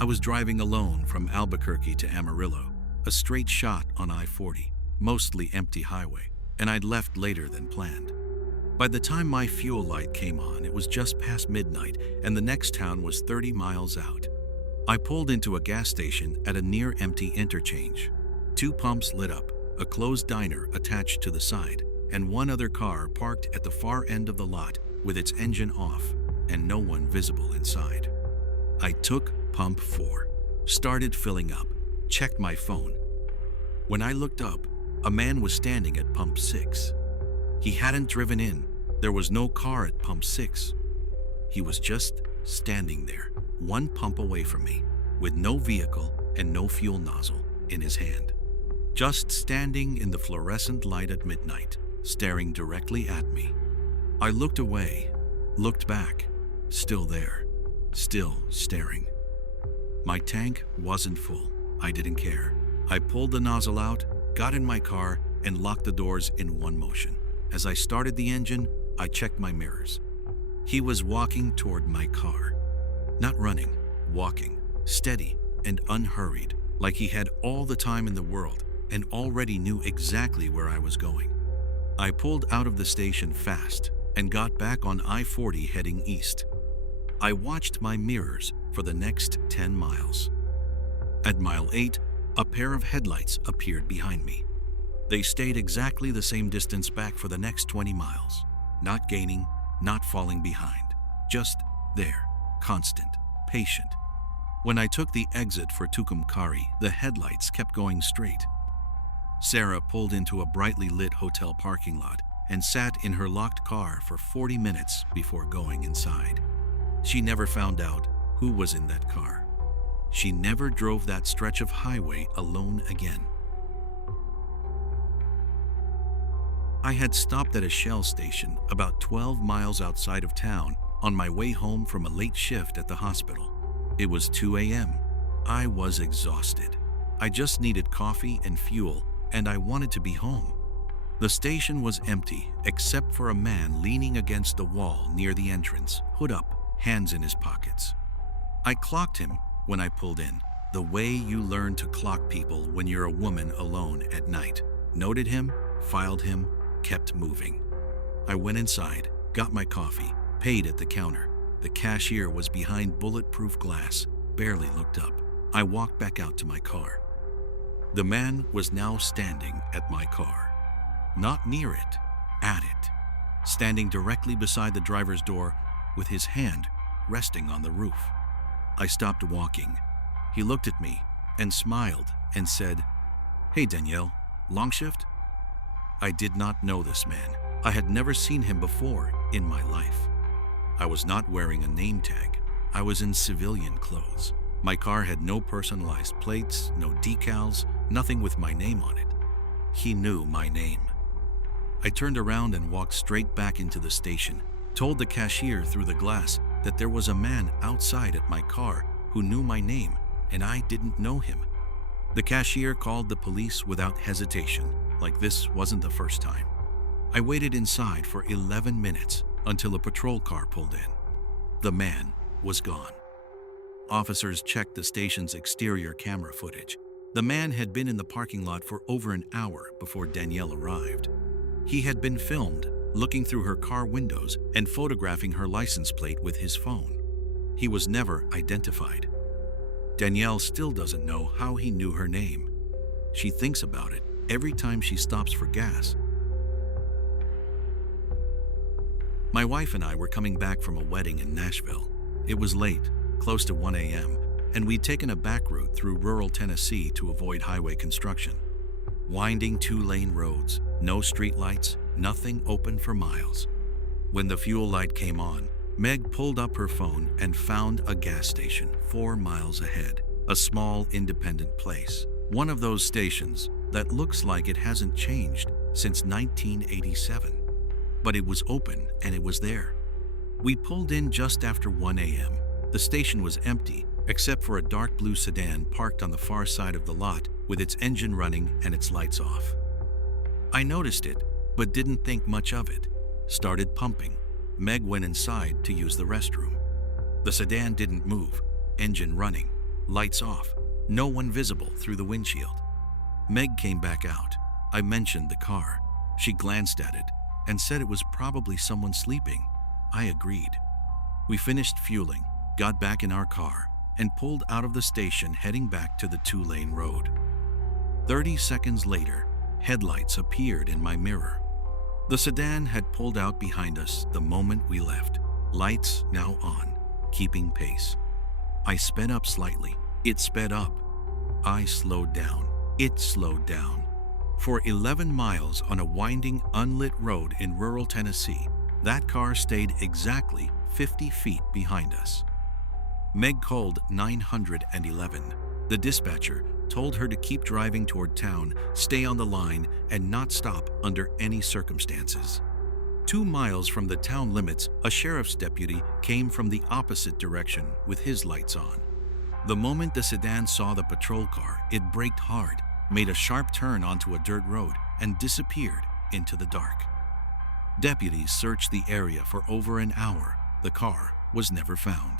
I was driving alone from Albuquerque to Amarillo, a straight shot on I-40, mostly empty highway, and I'd left later than planned. By the time my fuel light came on, it was just past midnight, and the next town was 30 miles out. I pulled into a gas station at a near-empty interchange. 2 pumps lit up, a closed diner attached to the side, and one other car parked at the far end of the lot with its engine off and no one visible inside. I took pump 4, started filling up, checked my phone. When I looked up, a man was standing at pump 6. He hadn't driven in. There was no car at pump 6. He was just standing there, 1 pump away from me, with no vehicle and no fuel nozzle in his hand. Just standing in the fluorescent light at midnight, staring directly at me. I looked away, looked back, still there, still staring. My tank wasn't full. I didn't care. I pulled the nozzle out, got in my car, and locked the doors in one motion. As I started the engine, I checked my mirrors. He was walking toward my car. Not running, walking, steady and unhurried, like he had all the time in the world and already knew exactly where I was going. I pulled out of the station fast and got back on I-40 heading east. I watched my mirrors for the next 10 miles. At mile 8, a pair of headlights appeared behind me. They stayed exactly the same distance back for the next 20 miles, not gaining, not falling behind, just there, constant, patient. When I took the exit for Tucumcari, the headlights kept going straight. Sarah pulled into a brightly lit hotel parking lot and sat in her locked car for 40 minutes before going inside. She never found out who was in that car. She never drove that stretch of highway alone again. I had stopped at a Shell station about 12 miles outside of town on my way home from a late shift at the hospital. It was 2 a.m. I was exhausted. I just needed coffee and fuel, and I wanted to be home. The station was empty, except for a man leaning against the wall near the entrance, hood up, hands in his pockets. I clocked him when I pulled in, the way you learn to clock people when you're a woman alone at night. Noted him, filed him, kept moving. I went inside, got my coffee, paid at the counter. The cashier was behind bulletproof glass, barely looked up. I walked back out to my car. The man was now standing at my car. Not near it, at it. Standing directly beside the driver's door with his hand resting on the roof. I stopped walking. He looked at me and smiled and said, "Hey Danielle, long shift?" I did not know this man. I had never seen him before in my life. I was not wearing a name tag. I was in civilian clothes. My car had no personalized plates, no decals, nothing with my name on it. He knew my name. I turned around and walked straight back into the station, told the cashier through the glass that there was a man outside at my car who knew my name, and I didn't know him. The cashier called the police without hesitation, like this wasn't the first time. I waited inside for 11 minutes until a patrol car pulled in. The man was gone. Officers checked the station's exterior camera footage. The man had been in the parking lot for over an hour before Danielle arrived. He had been filmed looking through her car windows and photographing her license plate with his phone. He was never identified. Danielle still doesn't know how he knew her name. She thinks about it every time she stops for gas. My wife and I were coming back from a wedding in Nashville. It was late, close to 1 a.m., and we'd taken a back route through rural Tennessee to avoid highway construction. Winding 2-lane roads, no streetlights, nothing open for miles. When the fuel light came on, Meg pulled up her phone and found a gas station 4 miles ahead, a small independent place. One of those stations that looks like it hasn't changed since 1987. But it was open and it was there. We pulled in just after 1 a.m. The station was empty, except for a dark blue sedan parked on the far side of the lot with its engine running and its lights off. I noticed it, but didn't think much of it. Started pumping. Meg went inside to use the restroom. The sedan didn't move, engine running, Lights off. No one visible through the windshield. Meg came back out. I mentioned the car. She glanced at it and said it was probably someone sleeping. I agreed. We finished fueling, got back in our car, and pulled out of the station heading back to the 2-lane road. 30 seconds later, headlights appeared in my mirror. The sedan had pulled out behind us the moment we left, lights now on, keeping pace. I sped up slightly. It sped up. I slowed down. It slowed down. For 11 miles on a winding, unlit road in rural Tennessee, that car stayed exactly 50 feet behind us. Meg called 911. The dispatcher told her to keep driving toward town, stay on the line, and not stop under any circumstances. 2 miles from the town limits, a sheriff's deputy came from the opposite direction with his lights on. The moment the sedan saw the patrol car, it braked hard, made a sharp turn onto a dirt road, and disappeared into the dark. Deputies searched the area for over an hour. The car was never found.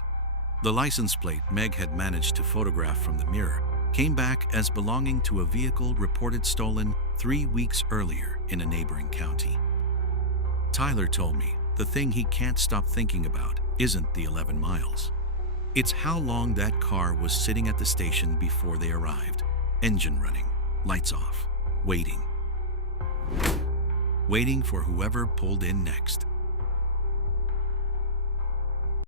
The license plate Meg had managed to photograph from the mirror came back as belonging to a vehicle reported stolen 3 weeks earlier in a neighboring county. Tyler told me the thing he can't stop thinking about isn't the 11 miles. It's how long that car was sitting at the station before they arrived. Engine running, lights off, waiting. Waiting for whoever pulled in next.